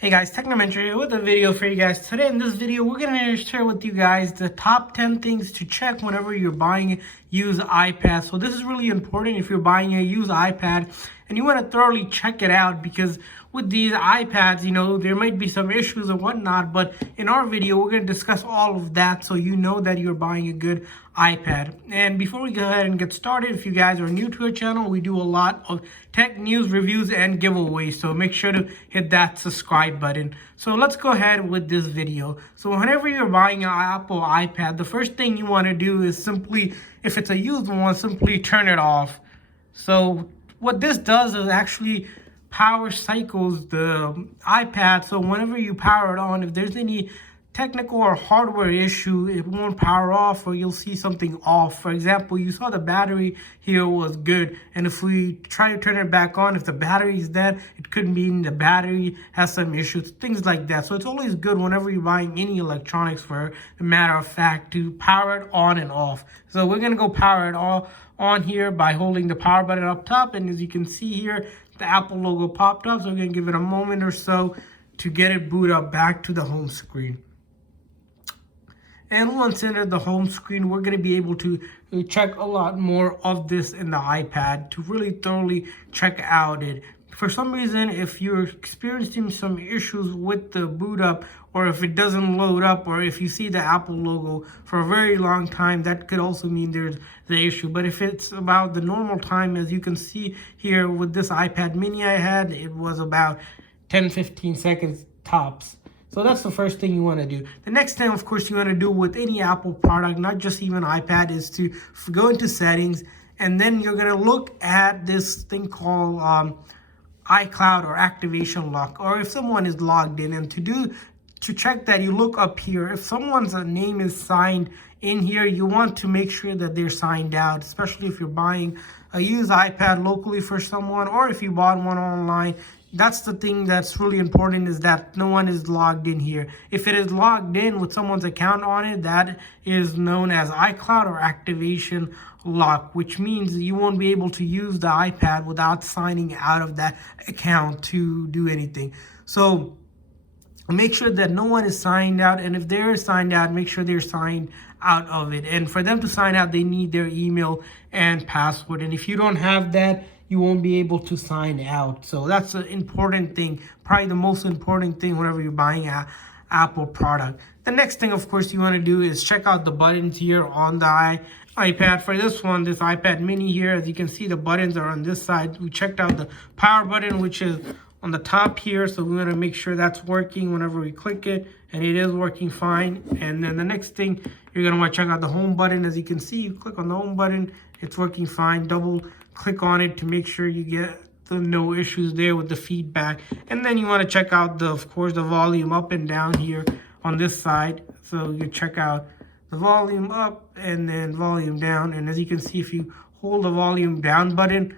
Hey guys, Technomentary here with a video for you guys. Today in this video, we're going to share with you guys the top 10 things to check whenever you're buying a used iPad. So this is really important if you're buying a used iPad and you want to thoroughly check it out, because with these iPads, there might be some issues and whatnot, but in our video, we're going to discuss all of that so you know that you're buying a good iPad. And before we go ahead and get started, if you guys are new to our channel, we do a lot of tech news, reviews, and giveaways. So make sure to hit that subscribe button. So let's go ahead with this video. So whenever you're buying an Apple iPad, the first thing you want to do is simply, if it's a used one, simply turn it off. So what this does is actually power cycles the iPad. So whenever you power it on, if there's any technical or hardware issue, it won't power off, or you'll see something off. For example, you saw the battery here was good, and if we try to turn it back on, if the battery is dead, it could mean the battery has some issues, things like that. So it's always good whenever you're buying any electronics, for a matter of fact, to power it on and off. So we're going to go power it all on here by holding the power button up top, and as you can see here, the Apple logo popped up. So we're going to give it a moment or so to get it boot up back to the home screen. And once into the home screen, we're going to be able to check a lot more of this in the iPad to really thoroughly check out it. For some reason, if you're experiencing some issues with the boot up, or if it doesn't load up, or if you see the Apple logo for a very long time, that could also mean there's the issue. But if it's about the normal time, as you can see here with this iPad mini I had, it was about 10-15 seconds tops. So that's the first thing you want to do. The next thing, of course, you want to do with any Apple product, not just even iPad, is to go into settings, and then you're going to look at this thing called iCloud or activation lock, or if someone is logged in. And to check that, you look up here. If someone's name is signed in here, you want to make sure that they're signed out, especially if you're buying a used iPad locally for someone, or if you bought one online. That's the thing that's really important, is that no one is logged in here. If it is logged in with someone's account on it, that is known as iCloud or activation lock, which means you won't be able to use the iPad without signing out of that account to do anything. So make sure that no one is signed out, and if they're signed out, make sure they're signed out of it. And for them to sign out, they need their email and password. And if you don't have that, you won't be able to sign out. So that's an important thing, probably the most important thing whenever you're buying an Apple product. The next thing, of course, you want to do is check out the buttons here on the iPad. For this one, this iPad mini here, as you can see, the buttons are on this side. We checked out the power button, which is on the top here, so we want to make sure that's working whenever we click it, and it is working fine. And then the next thing, you're going to want to check out the home button. As you can see, you click on the home button, it's working fine. Double click on it to make sure you get no issues there with the feedback. And then you want to check out of course the volume up and down here on this side. So you check out the volume up and then volume down, and as you can see, if you hold the volume down button,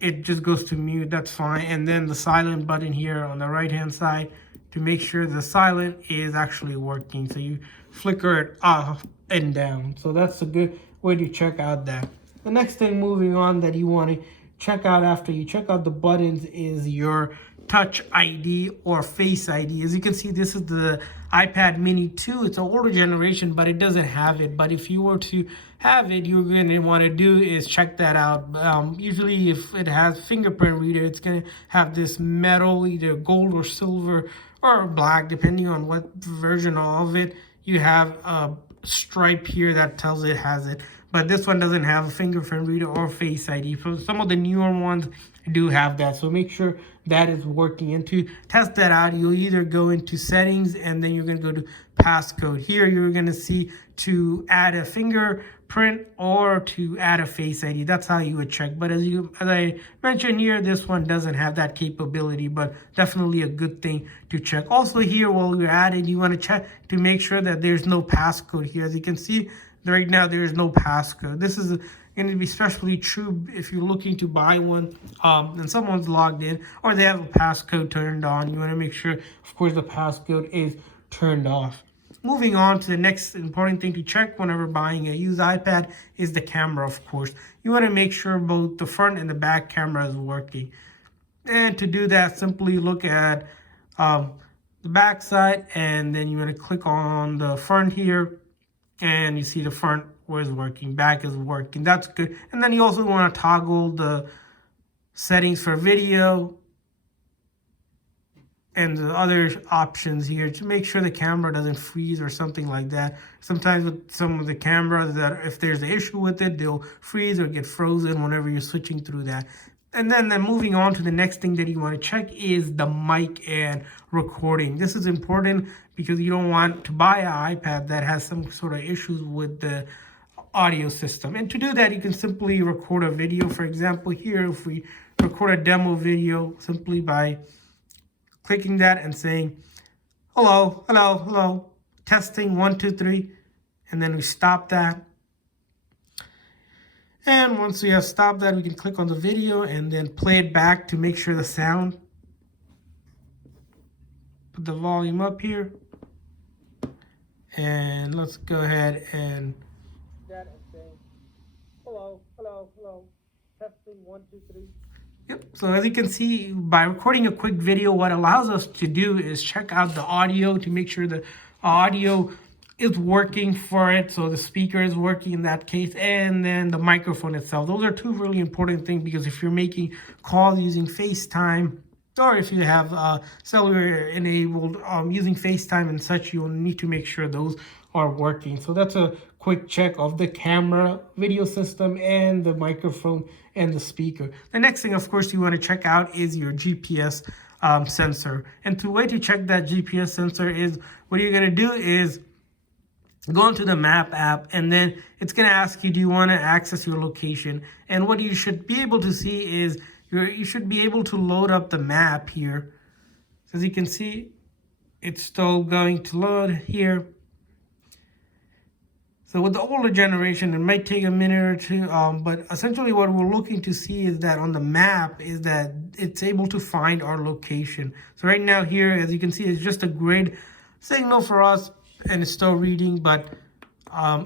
it just goes to mute. That's fine. And then the silent button here on the right hand side to make sure the silent is actually working. So you flicker it up and down. So that's a good way to check out that. The next thing, moving on, that you want to check out after you check out the buttons is your Touch ID or Face ID. As you can see, this is the iPad mini 2. It's an older generation, but it doesn't have it. But if you were to have it, you're going to want to do is check that out. Usually if it has fingerprint reader, it's going to have this metal, either gold or silver or black, depending on what version of it. You have a stripe here that tells it has it. But this one doesn't have a fingerprint reader or Face ID. So some of the newer ones do have that. So make sure that is working. And to test that out, you'll either go into settings, and then you're going to go to passcode. Here you're going to see to add a fingerprint or to add a Face ID. That's how you would check. But as I mentioned here, this one doesn't have that capability, but definitely a good thing to check. Also here, while you're at it, you want to check to make sure that there's no passcode here. As you can see, right now there is no passcode. This is going to be especially true if you're looking to buy one and someone's logged in, or they have a passcode turned on. You want to make sure, of course, the passcode is turned off. Moving on to the next important thing to check whenever buying a used iPad is the camera, of course. You want to make sure both the front and the back camera is working. And to do that, simply look at the back side, and then you're going to click on the front here, and you see the front is working, back is working. That's good. And then you also want to toggle the settings for video and the other options here to make sure the camera doesn't freeze or something like that. Sometimes with some of the cameras, that if there's an issue with it, they'll freeze or get frozen whenever you're switching through that. And then moving on to the next thing that you want to check is the mic and recording. This is important because you don't want to buy an iPad that has some sort of issues with the audio system. And to do that, you can simply record a video. For example, here, if we record a demo video simply by clicking that and saying, hello, hello, hello, testing 1, 2, 3, and then we stop that. And once we have stopped that, we can click on the video and then play it back to make sure the sound. Put the volume up here. And let's go ahead and say, hello, hello, hello, testing 1, 2, 3. Yep, so as you can see, by recording a quick video, what allows us to do is check out the audio to make sure the audio is working for it. So the speaker is working in that case, and then the microphone itself. Those are two really important things, because if you're making calls using FaceTime, or if you have cellular enabled using FaceTime and such, you'll need to make sure those are working. So that's a quick check of the camera, video system, and the microphone and the speaker. The next thing, of course, you want to check out is your GPS sensor. And the way to check that GPS sensor is, what you're going to do is go into the map app, and then it's going to ask you, do you want to access your location? And what you should be able to see is you should be able to load up the map here. So as you can see, it's still going to load here. So with the older generation, it might take a minute or two, but essentially what we're looking to see is that on the map is that it's able to find our location. So right now here, as you can see, it's just a grid signal for us, and it's still reading, but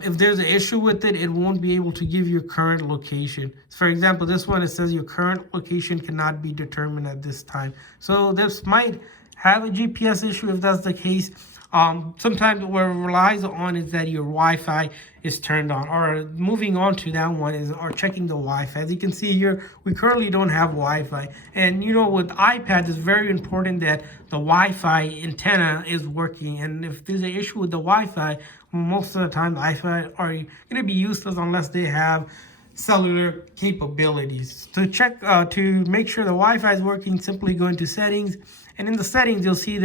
if there's an issue with it, it won't be able to give your current location. For example, this one, it says your current location cannot be determined at this time. So this might have a GPS issue. If that's the case, sometimes what it relies on is that your Wi-Fi is turned on. Or moving on to that one is, or checking the Wi-Fi. As you can see here, we currently don't have Wi-Fi. And you know, with iPads, it's very important that the Wi-Fi antenna is working. And if there's an issue with the Wi-Fi, most of the time the Wi-Fi are going to be useless unless they have cellular capabilities. To check, to make sure the Wi-Fi is working, simply go into settings. And in the settings, you'll see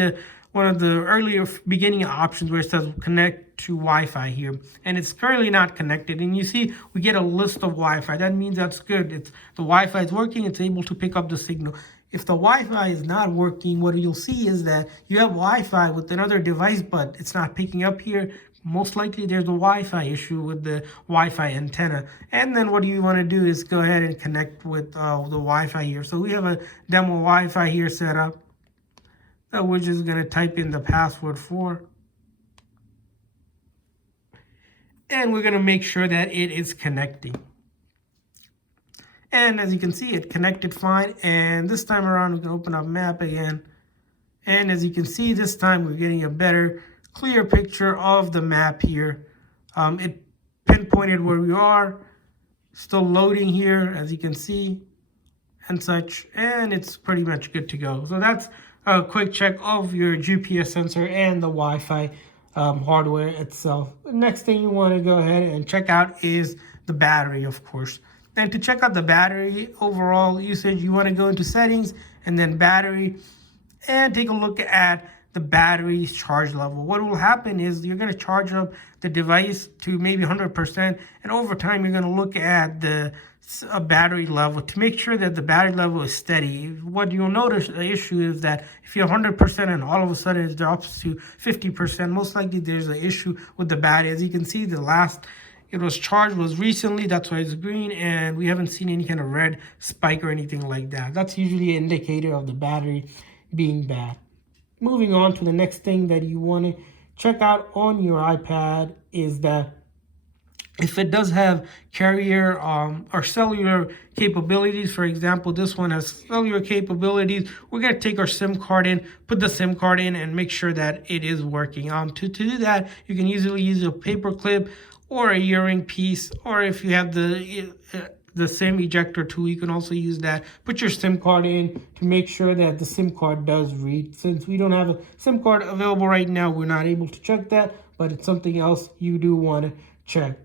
one of the earlier beginning options where it says connect to Wi-Fi here, and it's currently not connected. And you see we get a list of Wi-Fi. That means that's good. The Wi-Fi is working. It's able to pick up the signal. If the Wi-Fi is not working, what you'll see is that you have Wi-Fi with another device, but it's not picking up here. Most likely there's a Wi-Fi issue with the Wi-Fi antenna. And then what you want to do is go ahead and connect with the Wi-Fi here. So we have a demo Wi-Fi here set up that we're just going to type in the password for. And we're going to make sure that it is connecting. And as you can see, it connected fine. And this time around, we can open up map again. And as you can see, this time we're getting a better, clear picture of the map here. It pinpointed where we are. Still loading here, as you can see, and such. And it's pretty much good to go. So that's a quick check of your GPS sensor and the Wi-Fi hardware itself. The next thing you want to go ahead and check out is the battery, of course. And to check out the battery overall usage, you want to go into settings and then battery and take a look at the battery's charge level. What will happen is you're going to charge up the device to maybe 100%, and over time you're going to look at the battery level to make sure that the battery level is steady. What you'll notice, the issue is that if you're 100% and all of a sudden it drops to 50%, most likely there's an issue with the battery. As you can see, the last it was charged was recently, that's why it's green, and we haven't seen any kind of red spike or anything like that. That's usually an indicator of the battery being bad. Moving on to the next thing that you want to check out on your iPad is that If it does have carrier or cellular capabilities, for example, this one has cellular capabilities, we're going to take our SIM card in, put the SIM card in, and make sure that it is working. To do that, you can easily use a paper clip or a earring piece, or if you have the SIM ejector tool, you can also use that. Put your SIM card in to make sure that the SIM card does read. Since we don't have a SIM card available right now, we're not able to check that, but it's something else you do want to check.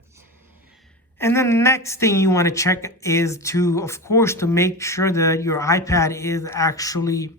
And then the next thing you want to check is of course, to make sure that your iPad is actually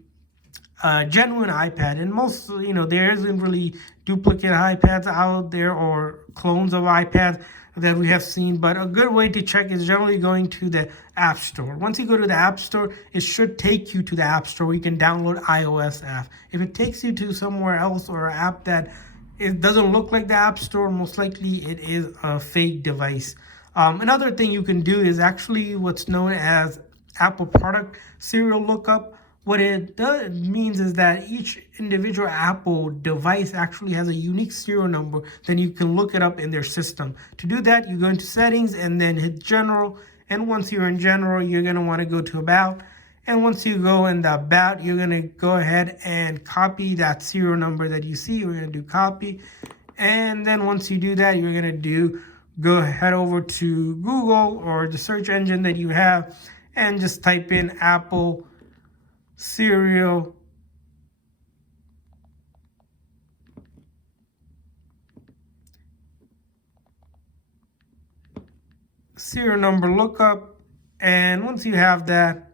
a genuine iPad. And most, there isn't really duplicate iPads out there or clones of iPads that we have seen. But a good way to check is generally going to the App Store. Once you go to the App Store, it should take you to the App Store where you can download iOS app. If it takes you to somewhere else or an app that it doesn't look like the App Store, most likely it is a fake device. Another thing you can do is actually what's known as Apple product serial lookup. What it means is that each individual Apple device actually has a unique serial number. Then you can look it up in their system. To do that, you go into settings and then hit general. And once you're in general, you're going to want to go to about. And once you go in the about, you're going to go ahead and copy that serial number that you see. We're going to do copy. And then once you do that, you're going to go head over to Google or the search engine that you have and just type in Apple serial number lookup. And once you have that,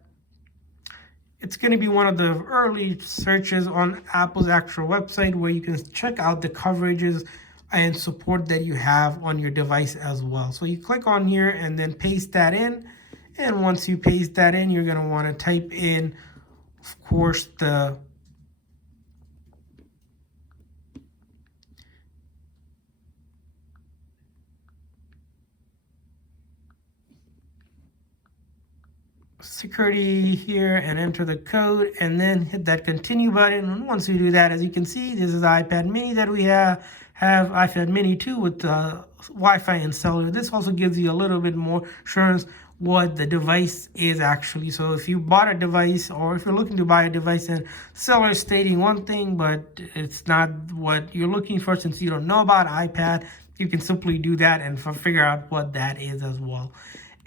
it's going to be one of the early searches on Apple's actual website where you can check out the coverages and support that you have on your device as well. So you click on here and then paste that in. And once you paste that in, you're going to want to type in, of course, the security here and enter the code and then hit that continue button. And once you do that, as you can see, this is the iPad mini that we have iPad mini 2 with Wi-Fi and cellular. This also gives you a little bit more assurance what the device is actually. So if you bought a device or if you're looking to buy a device and seller is stating one thing, but it's not what you're looking for, since you don't know about iPad, you can simply do that and figure out what that is as well.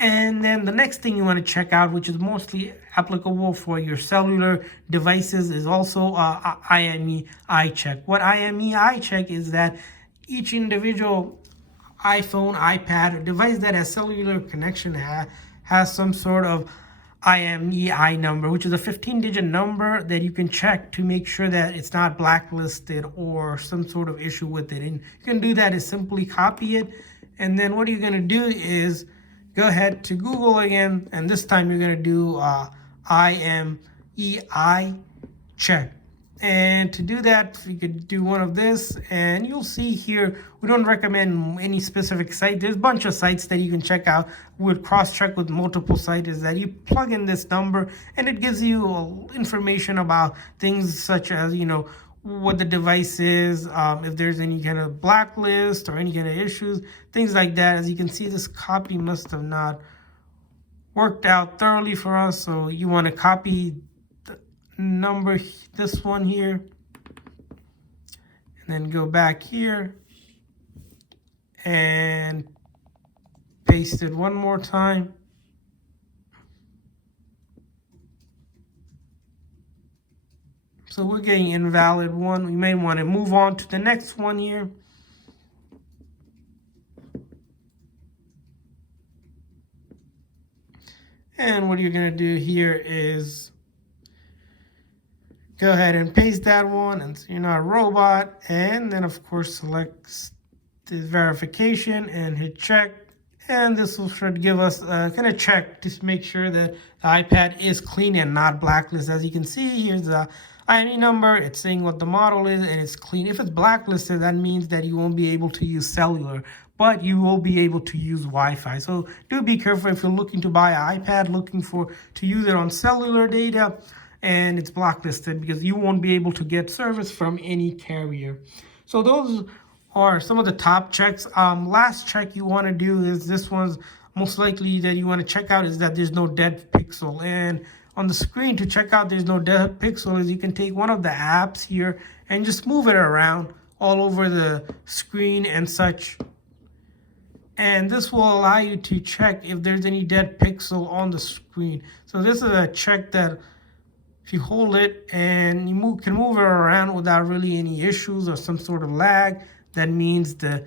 And then the next thing you want to check out, which is mostly applicable for your cellular devices, is also IMEI Check. What IMEI Check is that each individual iPhone, iPad, or device that has cellular connection has some sort of IMEI number, which is a 15-digit number that you can check to make sure that it's not blacklisted or some sort of issue with it. And you can do that is simply copy it. And then what you're going to do is go ahead to Google again, and this time you're going to do IMEI Check. And to do that, you could do one of this, and you'll see here, we don't recommend any specific site. There's a bunch of sites that you can check out. With cross-check with multiple sites is that you plug in this number, and it gives you information about things such as, what the device is, if there's any kind of blacklist or any kind of issues, things like that. As you can see, this copy must have not worked out thoroughly for us. So you want to copy the number, this one here, and then go back here and paste it one more time. So we're getting invalid one. We may want to move on to the next one here. And what you're going to do here is go ahead and paste that one, and so you're not a robot. And then, of course, select the verification and hit check. And this should give us a kind of check to make sure that the iPad is clean and not blacklisted. As you can see, here's the IMEI number. It's saying what the model is, and it's clean. If it's blacklisted, that means that you won't be able to use cellular, but you will be able to use Wi-Fi. So do be careful if you're looking to buy an iPad, looking to use it on cellular data, and it's blacklisted, because you won't be able to get service from any carrier. So those are some of the top checks. Last check you want to do is this one's most likely that you want to check out is that there's no dead pixel. And on the screen to check out there's no dead pixel is you can take one of the apps here and just move it around all over the screen and such. And this will allow you to check if there's any dead pixel on the screen. So this is a check that if you hold it and you can move it around without really any issues or some sort of lag, that means the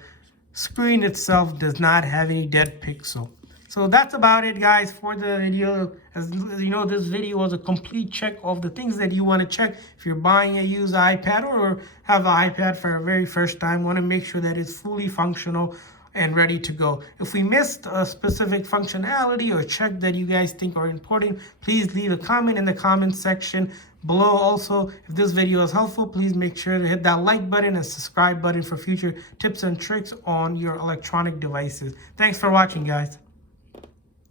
screen itself does not have any dead pixel. So that's about it, guys, for the video. As you know, this video was a complete check of the things that you want to check if you're buying a used iPad or have an iPad for the very first time. Want to make sure that it's fully functional and ready to go. If we missed a specific functionality or check that you guys think are important, please leave a comment in the comment section below. Also, if this video is helpful, please make sure to hit that like button and subscribe button for future tips and tricks on your electronic devices. Thanks for watching, guys.